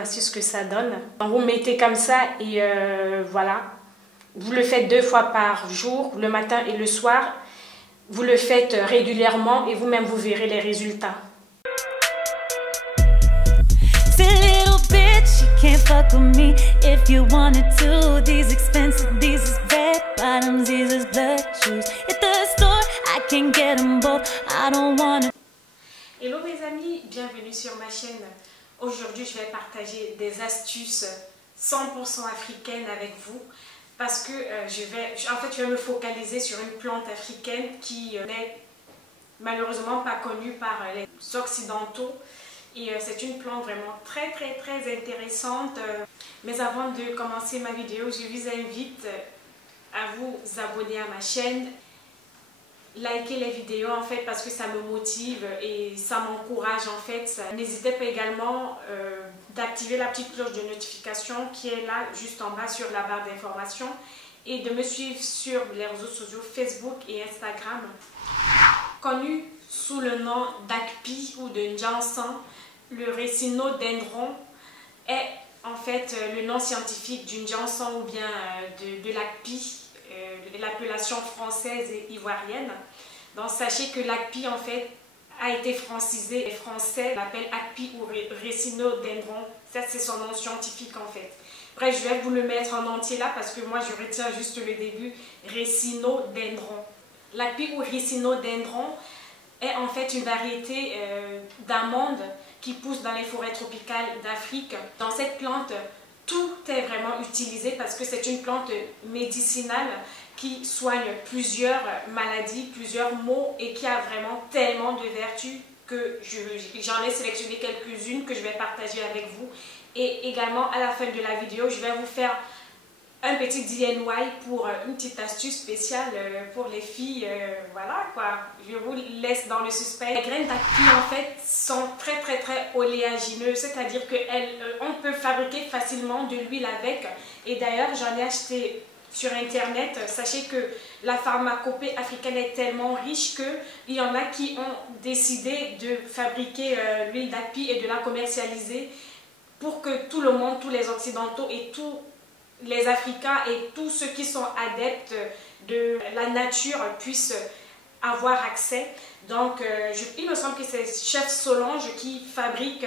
Voici ce que ça donne. Donc, vous mettez comme ça et voilà. Vous le faites 2 fois par jour, le matin et le soir. Vous le faites régulièrement et vous-même vous verrez les résultats. Can't fuck with me if you wanted to. These expensive, these is red bottoms, these is blood shoes. At the store, I can get them both. I don't wanna. Hello mes amis, bienvenue sur ma chaîne. Aujourd'hui, je vais partager des astuces 100% africaines avec vous parce que je vais me focaliser sur une plante africaine qui n'est malheureusement pas connue par les occidentaux. Et c'est une plante vraiment très intéressante. Mais avant de commencer ma vidéo, je vous invite à vous abonner à ma chaîne. Likez les vidéos en fait parce que ça me motive et ça m'encourage en fait. N'hésitez pas également d'activer la petite cloche de notification qui est là juste en bas sur la barre d'information et de me suivre sur les réseaux sociaux Facebook et Instagram. Connu sous le nom d'Akpi ou de Njansan, le récinodendron est en fait le nom scientifique du Njansan ou bien de l'Akpi, l'appellation française et ivoirienne. Donc sachez que l'Akpi en fait a été francisé. Les Français l'appellent Akpi ou récinodendron. Ça c'est son nom scientifique en fait. Bref, je vais vous le mettre en entier là parce que moi je retiens juste le début, récinodendron. L'Akpi ou récinodendron est en fait une variété d'amande qui pousse dans les forêts tropicales d'Afrique. Dans cette plante, tout est vraiment utilisé parce que c'est une plante médicinale qui soigne plusieurs maladies, plusieurs maux et qui a vraiment tellement de vertus que j'en ai sélectionné quelques-unes que je vais partager avec vous. Et également à la fin de la vidéo, je vais vous faire un petit DIY pour une petite astuce spéciale pour les filles, voilà quoi, je vous laisse dans le suspense. Les graines d'Akpi en fait sont très oléagineuses, c'est-à-dire qu'on peut fabriquer facilement de l'huile avec et d'ailleurs j'en ai acheté sur internet. Sachez que la pharmacopée africaine est tellement riche qu'il y en a qui ont décidé de fabriquer l'huile d'Akpi et de la commercialiser pour que tout le monde, tous les occidentaux et tous les Africains et tous ceux qui sont adeptes de la nature puissent avoir accès. Donc, il me semble que c'est Chef Solange qui fabrique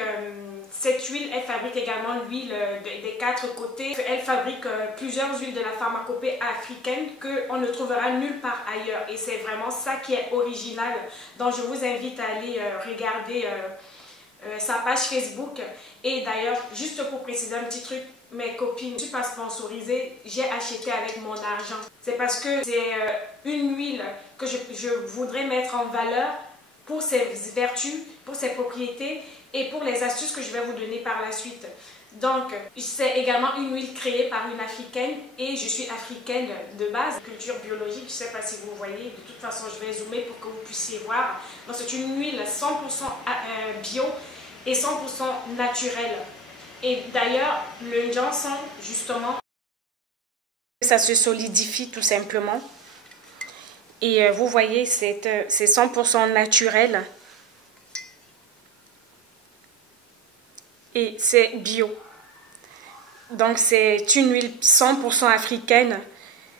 cette huile. Elle fabrique également l'huile des 4 côtés. Elle fabrique plusieurs huiles de la pharmacopée africaine qu'on ne trouvera nulle part ailleurs. Et c'est vraiment ça qui est original. Donc, je vous invite à aller regarder sa page Facebook. Et d'ailleurs, juste pour préciser un petit truc, mes copines, je ne suis pas sponsorisée, j'ai acheté avec mon argent. C'est parce que c'est une huile que je voudrais mettre en valeur pour ses vertus, pour ses propriétés et pour les astuces que je vais vous donner par la suite. Donc, c'est également une huile créée par une africaine et je suis africaine de base. Culture biologique, je ne sais pas si vous voyez, de toute façon je vais zoomer pour que vous puissiez voir. Donc, c'est une huile 100% bio et 100% naturelle. Et d'ailleurs, le Njansan, justement, ça se solidifie tout simplement. Et vous voyez, c'est 100% naturel. Et c'est bio. Donc, c'est une huile 100% africaine.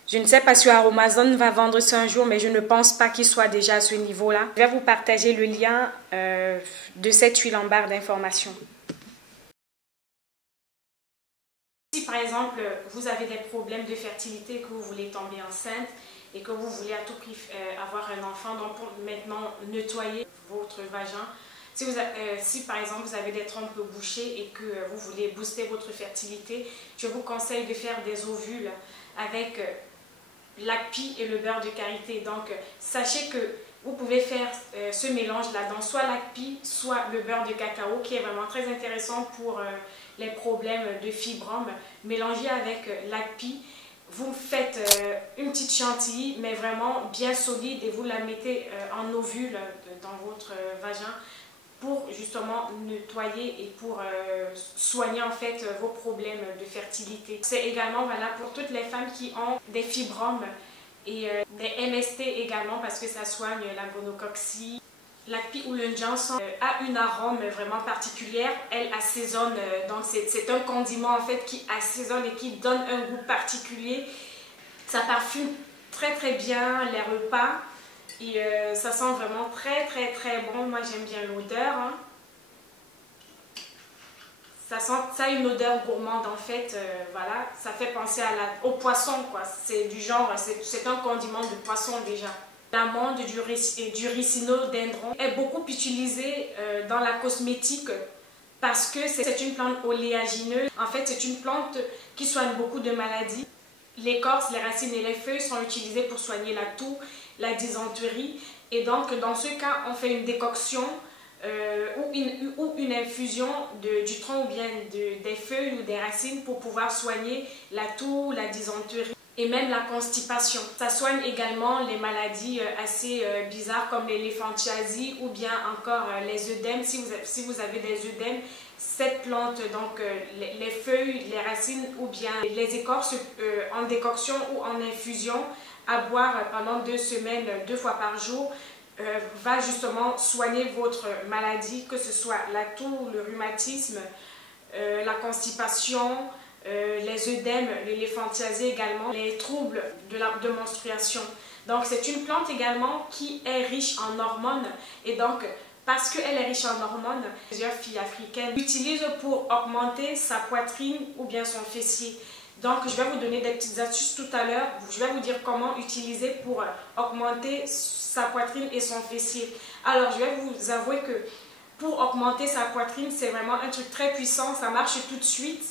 Je ne sais pas si Aromazone va vendre ça un jour, mais je ne pense pas qu'il soit déjà à ce niveau-là. Je vais vous partager le lien de cette huile en barre d'informations. Si par exemple vous avez des problèmes de fertilité, que vous voulez tomber enceinte et que vous voulez à tout prix avoir un enfant, donc pour maintenant nettoyer votre vagin, si par exemple vous avez des trompes bouchées et que vous voulez booster votre fertilité, je vous conseille de faire des ovules avec l'Akpi et le beurre de karité. Donc sachez que vous pouvez faire ce mélange là dans soit l'Akpi, soit le beurre de cacao qui est vraiment très intéressant pour les problèmes de fibromes. Mélangez avec l'Akpi, vous faites une petite chantilly mais vraiment bien solide et vous la mettez en ovule dans votre vagin pour justement nettoyer et pour soigner en fait vos problèmes de fertilité. C'est également valable pour toutes les femmes qui ont des fibromes et des MST également parce que ça soigne la gonococcie, L'Akpi ou le N'Djansan a une arôme vraiment particulière. Elle assaisonne, donc c'est un condiment en fait qui assaisonne et qui donne un goût particulier. Ça parfume très très bien les repas et ça sent vraiment très très très bon. Moi j'aime bien l'odeur. Hein. Ça a une odeur gourmande en fait, voilà, ça fait penser au poisson quoi, c'est du genre, c'est un condiment de poisson déjà. L'amande du ricino-dendron est beaucoup utilisée dans la cosmétique parce que c'est une plante oléagineuse. En fait, c'est une plante qui soigne beaucoup de maladies. L'écorce, les racines et les feuilles sont utilisées pour soigner la toux, la dysenterie. Et donc, dans ce cas, on fait une décoction ou une infusion du tronc ou bien des feuilles ou des racines pour pouvoir soigner la toux, la dysenterie et même la constipation. Ça soigne également les maladies assez bizarres comme l'éléphantiasie ou bien encore les œdèmes. Si vous avez des œdèmes, cette plante, donc les feuilles, les racines ou bien les écorces en décoction ou en infusion à boire pendant 2 semaines, 2 fois par jour, va justement soigner votre maladie, que ce soit la toux, le rhumatisme, la constipation, les œdèmes, l'éléphantiasie également, les troubles de menstruation. Donc c'est une plante également qui est riche en hormones et donc parce qu'elle est riche en hormones, plusieurs filles africaines l'utilisent pour augmenter sa poitrine ou bien son fessier. Donc je vais vous donner des petites astuces tout à l'heure, je vais vous dire comment utiliser pour augmenter sa poitrine et son fessier. Alors je vais vous avouer que pour augmenter sa poitrine, c'est vraiment un truc très puissant, ça marche tout de suite.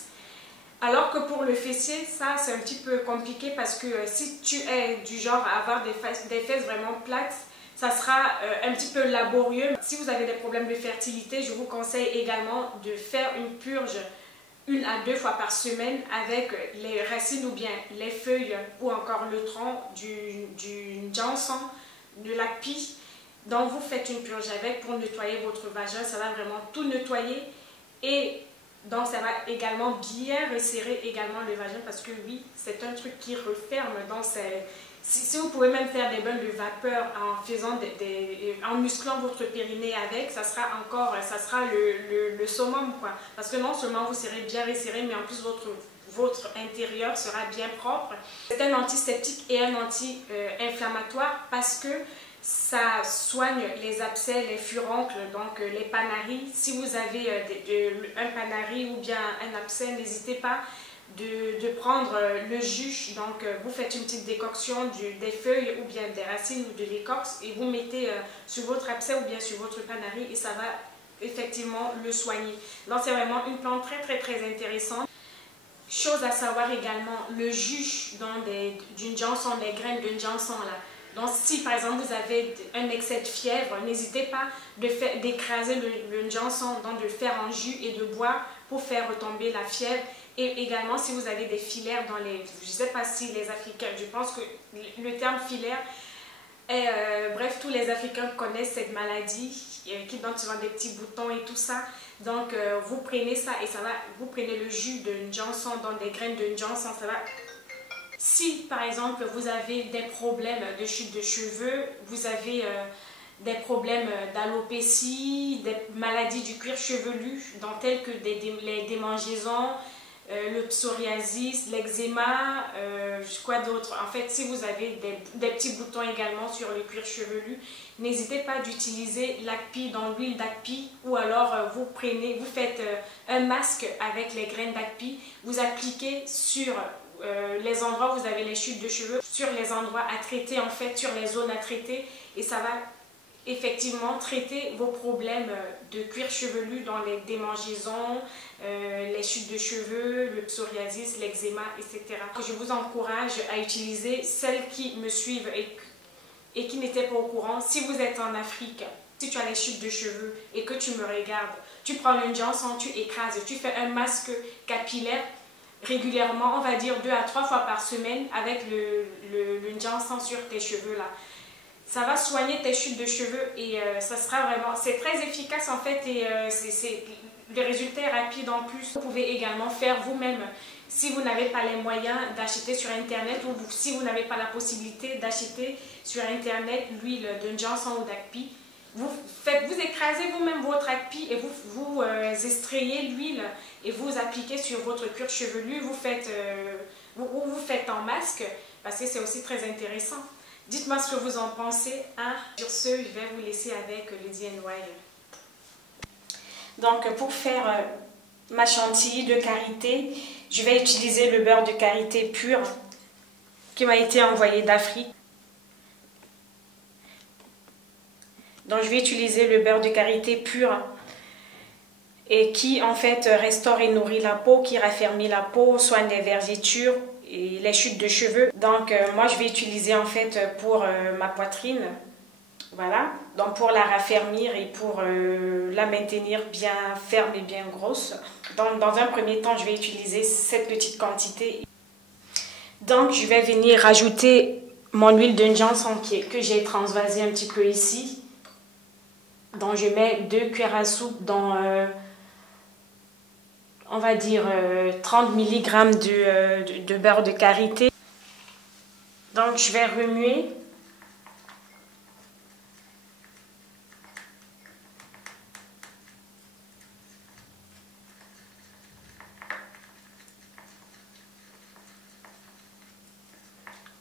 Alors que pour le fessier, ça c'est un petit peu compliqué parce que si tu es du genre à avoir des fesses vraiment plates, ça sera un petit peu laborieux. Si vous avez des problèmes de fertilité, je vous conseille également de faire une purge 1 à 2 fois par semaine avec les racines ou bien les feuilles ou encore le tronc du N'Djansan, de l'Akpi. Donc vous faites une purge avec pour nettoyer votre vagin, ça va vraiment tout nettoyer et donc ça va également bien resserrer également le vagin parce que oui, c'est un truc qui referme. Donc si vous pouvez même faire des bains de vapeur en faisant en musclant votre périnée avec, ça sera le summum quoi. Parce que non seulement vous serez bien resserré, mais en plus votre intérieur sera bien propre. C'est un antiseptique et un anti-inflammatoire parce que ça soigne les abcès, les furoncles, donc les panaries. Si vous avez un panari ou bien un abcès, n'hésitez pas de prendre le jus. Donc vous faites une petite décoction des feuilles ou bien des racines ou de l'écorce et vous mettez sur votre abcès ou bien sur votre panari et ça va effectivement le soigner. Donc c'est vraiment une plante très très très intéressante. Chose à savoir également, le jus d'une N'Djansan, les graines de N'Djansan là. Donc si par exemple vous avez un excès de fièvre, n'hésitez pas d'écraser le N'Djansan, donc de le faire en jus et de boire pour faire retomber la fièvre. Et également si vous avez des filaires dans les... Je ne sais pas si les Africains, je pense que le terme filaire est... bref, tous les Africains connaissent cette maladie qui donne souvent des petits boutons et tout ça. Donc vous prenez ça et ça va... Vous prenez le jus de N'Djansan, dans des graines de N'Djansan, ça va... Si par exemple vous avez des problèmes de chute de cheveux, vous avez des problèmes d'alopécie, des maladies du cuir chevelu, telles que les démangeaisons, le psoriasis, l'eczéma, quoi d'autre. En fait, si vous avez des petits boutons également sur le cuir chevelu, n'hésitez pas d'utiliser l'Akpi dans l'huile d'Akpi ou alors vous faites un masque avec les graines d'Akpi, vous appliquez sur les endroits où vous avez les chutes de cheveux, sur les endroits à traiter en fait, sur les zones à traiter et ça va effectivement traiter vos problèmes de cuir chevelu dans les démangeaisons, les chutes de cheveux, le psoriasis, l'eczéma, etc. Je vous encourage à utiliser celles qui me suivent et qui n'étaient pas au courant. Si vous êtes en Afrique, si tu as les chutes de cheveux et que tu me regardes, tu prends le N'Djansan, tu écrases, tu fais un masque capillaire régulièrement, on va dire 2 à 3 fois par semaine avec le N'Djansan sur tes cheveux là. Ça va soigner tes chutes de cheveux et ça sera vraiment, c'est très efficace en fait et le résultat est rapide en plus. Vous pouvez également faire vous-même si vous n'avez pas les moyens d'acheter sur internet ou si vous n'avez pas la possibilité d'acheter sur internet l'huile de N'Djansan ou d'Akpi. Vous écrasez vous-même votre akpi et vous extrayez l'huile et vous appliquez sur votre cuir chevelu. Vous faites en masque parce que c'est aussi très intéressant. Dites-moi ce que vous en pensez. Hein? Sur ce, je vais vous laisser avec le DIY. Donc, pour faire ma chantilly de karité, je vais utiliser le beurre de karité pur qui m'a été envoyé d'Afrique. Donc, je vais utiliser le beurre de karité pur et qui, en fait, restaure et nourrit la peau, qui raffermit la peau, soigne les vergetures et les chutes de cheveux. Donc, moi, je vais utiliser, en fait, pour ma poitrine. Voilà. Donc, pour la raffermir et pour la maintenir bien ferme et bien grosse. Donc, dans un premier temps, je vais utiliser cette petite quantité. Donc, je vais venir rajouter mon huile de jansan que j'ai transvasée un petit peu ici. Donc, je mets 2 cuillères à soupe dans, on va dire, 30 mg de beurre de karité. Donc, je vais remuer.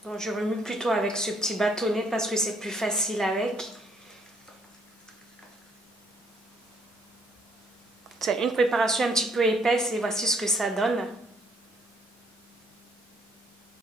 Donc, je remue plutôt avec ce petit bâtonnet parce que c'est plus facile avec. C'est une préparation un petit peu épaisse et voici ce que ça donne.